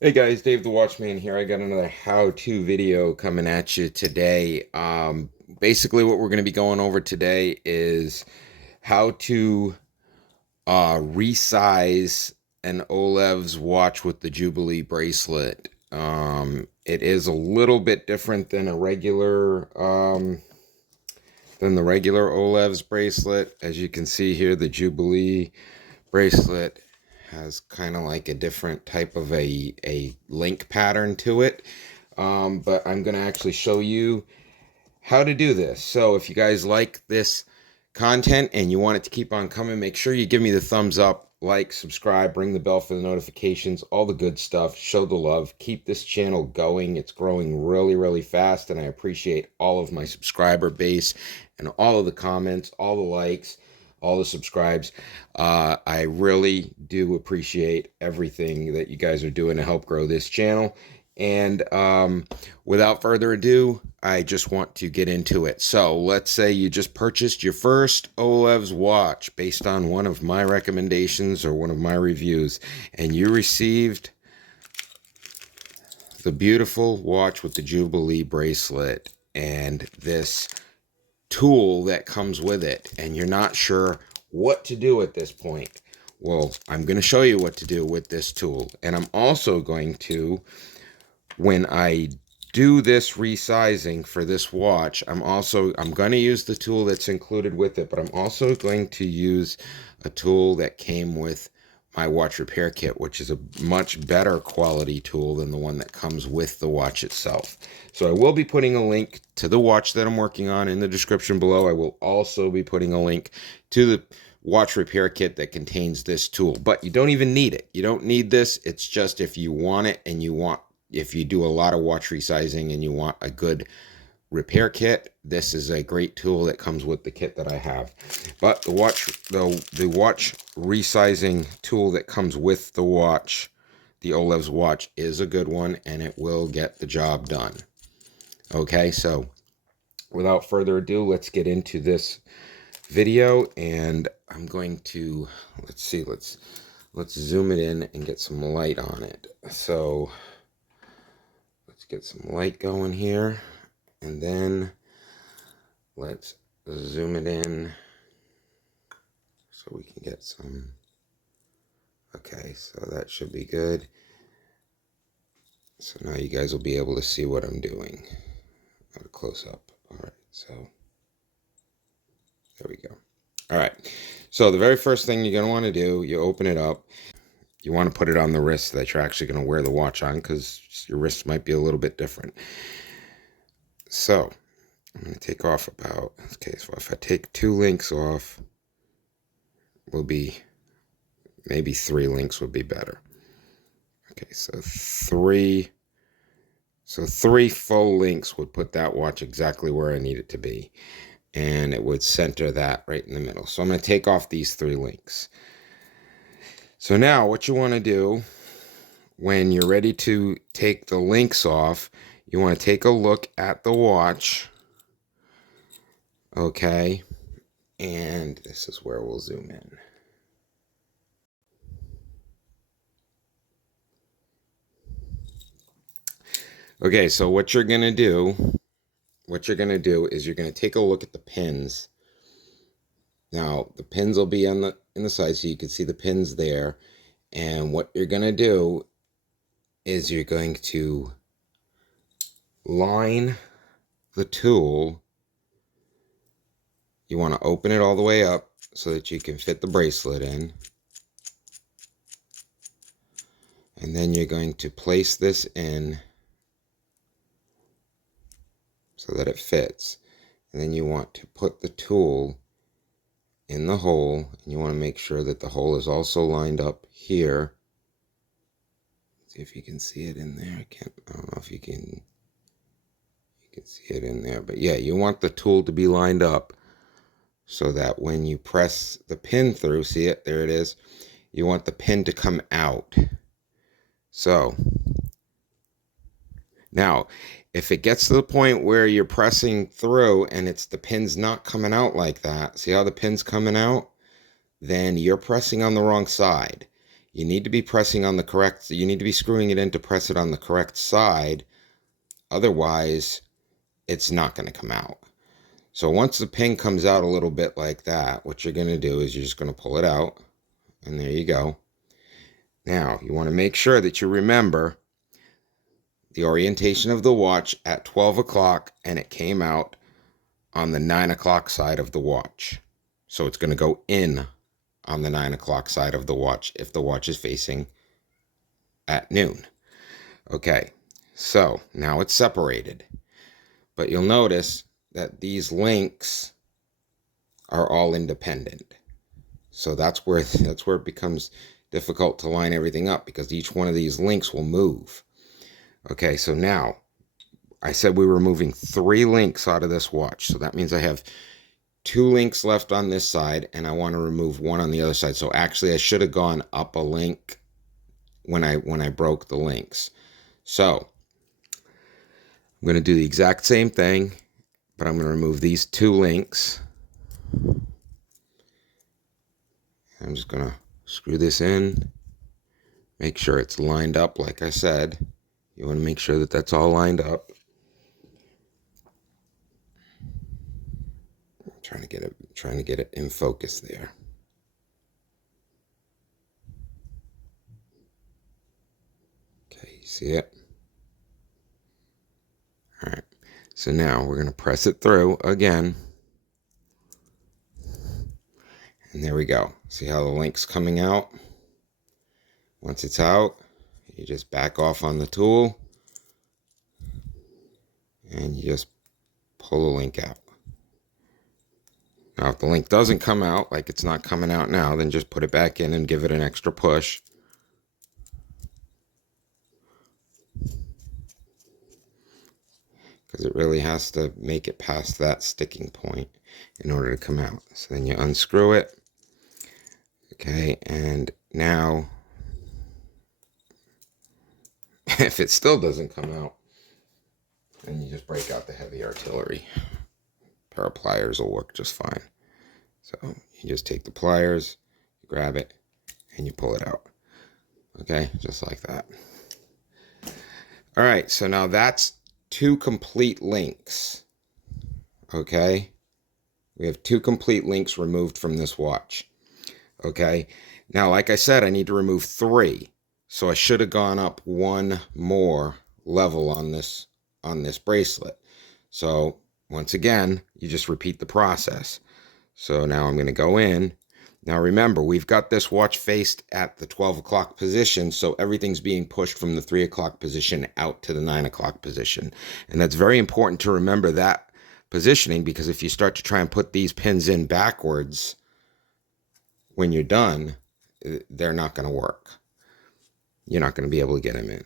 Hey guys, Dave the Watchman here. I got another how-to video coming at you today. Basically what we're going to be going over today is how to resize an OLEVS watch with the Jubilee bracelet. It is a little bit different than the regular OLEVS bracelet. As you can see here, the Jubilee bracelet has kind of like a different type of a link pattern to it. But I'm going to actually show you how to do this. So if you guys like this content and you want it to keep on coming, make sure you give me the thumbs up, like, subscribe, ring the bell for the notifications, all the good stuff. Show the love. Keep this channel going. It's growing really, really fast, and I appreciate all of my subscriber base and all of the comments, all the likes, all the subscribes. I really do appreciate everything that you guys are doing to help grow this channel. And without further ado, I just want to get into it. So let's say you just purchased your first OLEVS watch based on one of my recommendations or one of my reviews, and you received the beautiful watch with the Jubilee bracelet and this tool that comes with it, and you're not sure what to do at this point. Well, I'm going to show you what to do with this tool, and I'm also going to, when I do this resizing for this watch, I'm going to use the tool that's included with it, but I'm also going to use a tool that came with my watch repair kit, which is a much better quality tool than the one that comes with the watch itself. So I will be putting a link to the watch that I'm working on in the description below. I will also be putting a link to the watch repair kit that contains this tool, but you don't even need it. You don't need this. It's just if you want it, and if you do a lot of watch resizing and you want a good repair kit, this is a great tool that comes with the kit that I have. But the watch resizing tool that comes with the watch, the OLEVS watch, is a good one, and it will get the job done. Okay, so without further ado, let's get into this video, and I'm going to, let's zoom it in and get some light on it. So let's get some light going here, and then let's zoom it in so we can get some. Okay, so that should be good. So now you guys will be able to see what I'm doing at a close up. All right, so there we go. All right, so the very first thing you're going to want to do, you open it up. You want to put it on the wrist that you're actually going to wear the watch on, because your wrist might be a little bit different. So I'm going to take off about, okay, so if I take 2 links off, will be, maybe 3 links would be better. Okay, so 3 full links would put that watch exactly where I need it to be, and it would center that right in the middle. So I'm going to take off these 3 links. So now what you want to do when you're ready to take the links off, you want to take a look at the watch. Okay, and this is where we'll zoom in. Okay, so what you're going to do is you're going to take a look at the pins. Now, the pins will be on in the side, so you can see the pins there. And what you're going to do is you're going to line the tool. You want to open it all the way up so that you can fit the bracelet in. And then you're going to place this in so that it fits. And then you want to put the tool in the hole, and you want to make sure that the hole is also lined up here. See if you can see it in there. I don't know if you can see it in there, but yeah, you want the tool to be lined up so that when you press the pin through, see it, there it is, you want the pin to come out. So now, if it gets to the point where you're pressing through and the pin's not coming out like that, see how the pin's coming out? Then you're pressing on the wrong side. you need to be pressing on the correct, you need to be screwing it in to press it on the correct side. Otherwise, it's not going to come out. So once the pin comes out a little bit like that, what you're going to do is you're just going to pull it out. And there you go. Now, you want to make sure that you remember the orientation of the watch at 12 o'clock, and it came out on the 9 o'clock side of the watch. So it's going to go in on the 9 o'clock side of the watch if the watch is facing at noon. Okay, so now it's separated. But you'll notice that these links are all independent. So that's where it becomes difficult to line everything up, because each one of these links will move. Okay, so now I said we were moving 3 links out of this watch. So that means I have 2 links left on this side, and I want to remove 1 on the other side. So actually I should have gone up a link when I broke the links. So I'm going to do the exact same thing, but I'm going to remove these 2 links. I'm just going to screw this in, make sure it's lined up like I said. You want to make sure that that's all lined up. I'm trying to get it in focus there. Okay, you see it? All right, so now we're going to press it through again. And there we go. See how the link's coming out? Once it's out, you just back off on the tool and you just pull the link out. Now, if the link doesn't come out, like it's not coming out now, then just put it back in and give it an extra push. Because it really has to make it past that sticking point in order to come out. So then you unscrew it. Okay, and now if it still doesn't come out, then you just break out the heavy artillery. A pair of pliers will work just fine. So you just take the pliers, you grab it, and you pull it out. Okay, just like that. All right, so now that's 2 complete links. Okay, we have 2 complete links removed from this watch. Okay, now like I said, I need to remove 3. So I should have gone up 1 more level on this bracelet. So once again, you just repeat the process. So now I'm going to go in. Now remember, we've got this watch faced at the 12 o'clock position, so everything's being pushed from the 3 o'clock position out to the 9 o'clock position. And that's very important to remember that positioning, because if you start to try and put these pins in backwards when you're done, they're not going to work. You're not going to be able to get them in.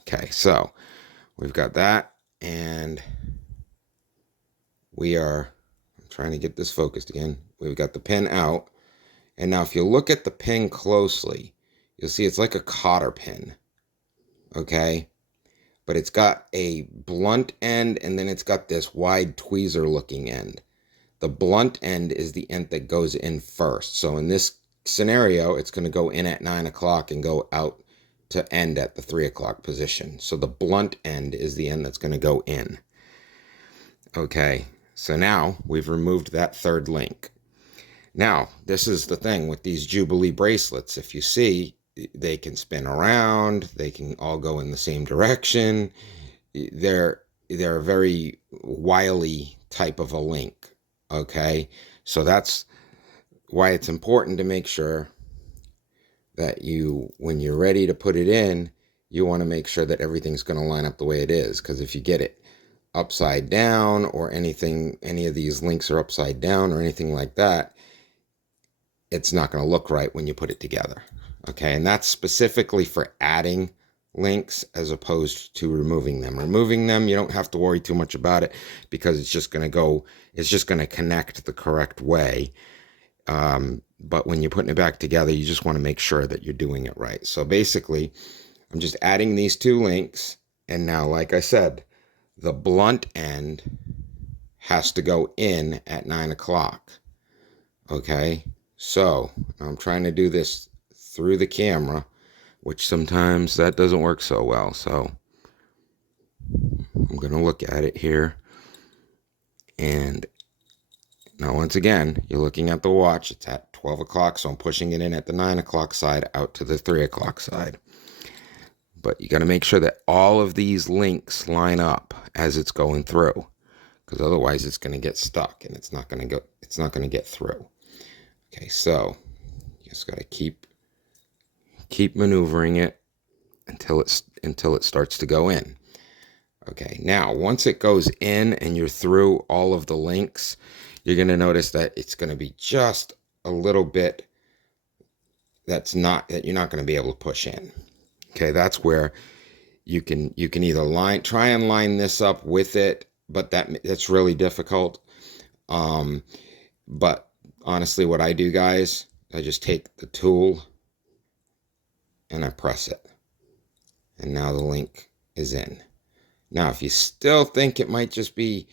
Okay, so we've got that, and I'm trying to get this focused again. We've got the pin out, and now if you look at the pin closely, you'll see it's like a cotter pin, okay? But it's got a blunt end, and then it's got this wide tweezer looking end. The blunt end is the end that goes in first. So in this scenario, it's going to go in at 9 o'clock and go out to end at the 3 o'clock position. So the blunt end is the end that's going to go in. Okay, so now we've removed that 3rd link. Now, this is the thing with these Jubilee bracelets. If you see, they can spin around, they can all go in the same direction. They're a very wily type of a link. Okay, so that's why it's important to make sure that when you're ready to put it in, you want to make sure that everything's going to line up the way it is. Because if you get it upside down, or any of these links are upside down or anything like that, it's not going to look right when you put it together. Okay, and that's specifically for adding links as opposed to removing them. Removing them, you don't have to worry too much about it, because it's just going to connect the correct way. But when you're putting it back together, you just want to make sure that you're doing it right. So basically, I'm just adding these 2 links, and now, like I said, the blunt end has to go in at 9 o'clock. Okay, so I'm trying to do this through the camera, which sometimes that doesn't work so well. So I'm going to look at it here. And now once again, you're looking at the watch. It's at 12 o'clock, so I'm pushing it in at the 9 o'clock side out to the 3 o'clock side. But you got to make sure that all of these links line up as it's going through, because otherwise it's going to get stuck and it's not going to get through. Okay, so you just got to keep maneuvering it until it starts to go in. Okay, now once it goes in and you're through all of the links, you're going to notice that it's going to be just a little bit that you're not going to be able to push in. Okay, that's where you can either try and line this up with it, but that's really difficult. But honestly, what I do, guys, I just take the tool and I press it, and now the link is in. Now, if you still think it might just be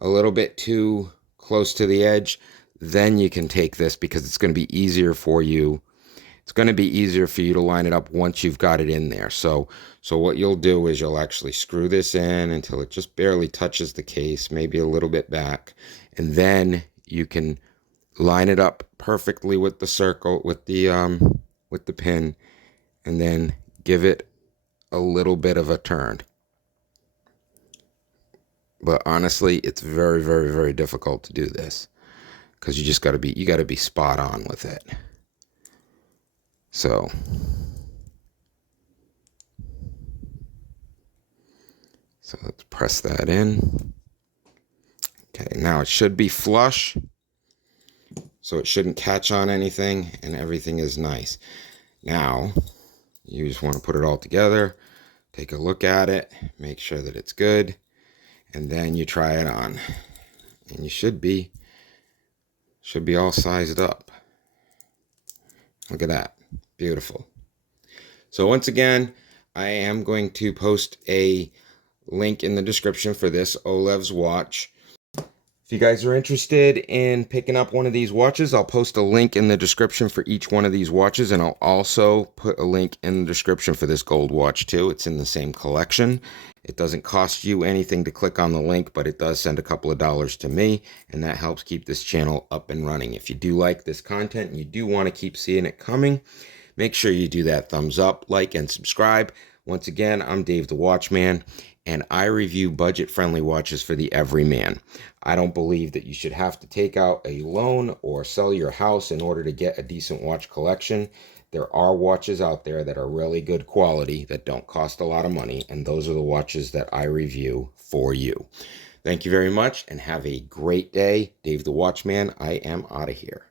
a little bit too close to the edge, then you can take this, because it's going to be easier for you. It's going to be easier for you to line it up once you've got it in there. So what you'll do is you'll actually screw this in until it just barely touches the case, maybe a little bit back, and then you can line it up perfectly with the circle, with the pin, and then give it a little bit of a turn. But honestly, it's very, very, very difficult to do this, because you got to be spot on with it. So let's press that in. Okay, now it should be flush, so it shouldn't catch on anything, and everything is nice. Now you just want to put it all together, take a look at it, make sure that it's good, and then you try it on, and you should be all sized up. Look at that. Beautiful. So once again, I am going to post a link in the description for this OLEVS watch. If you guys are interested in picking up one of these watches, I'll post a link in the description for each one of these watches, and I'll also put a link in the description for this gold watch too. It's in the same collection. It doesn't cost you anything to click on the link, but it does send a couple of dollars to me, and that helps keep this channel up and running. If you do like this content and you do want to keep seeing it coming, make sure you do that thumbs up, like, and subscribe. Once again, I'm Dave the Watchman, and I review budget-friendly watches for the everyman. I don't believe that you should have to take out a loan or sell your house in order to get a decent watch collection. There are watches out there that are really good quality that don't cost a lot of money, and those are the watches that I review for you. Thank you very much, and have a great day. Dave the Watchman, I am out of here.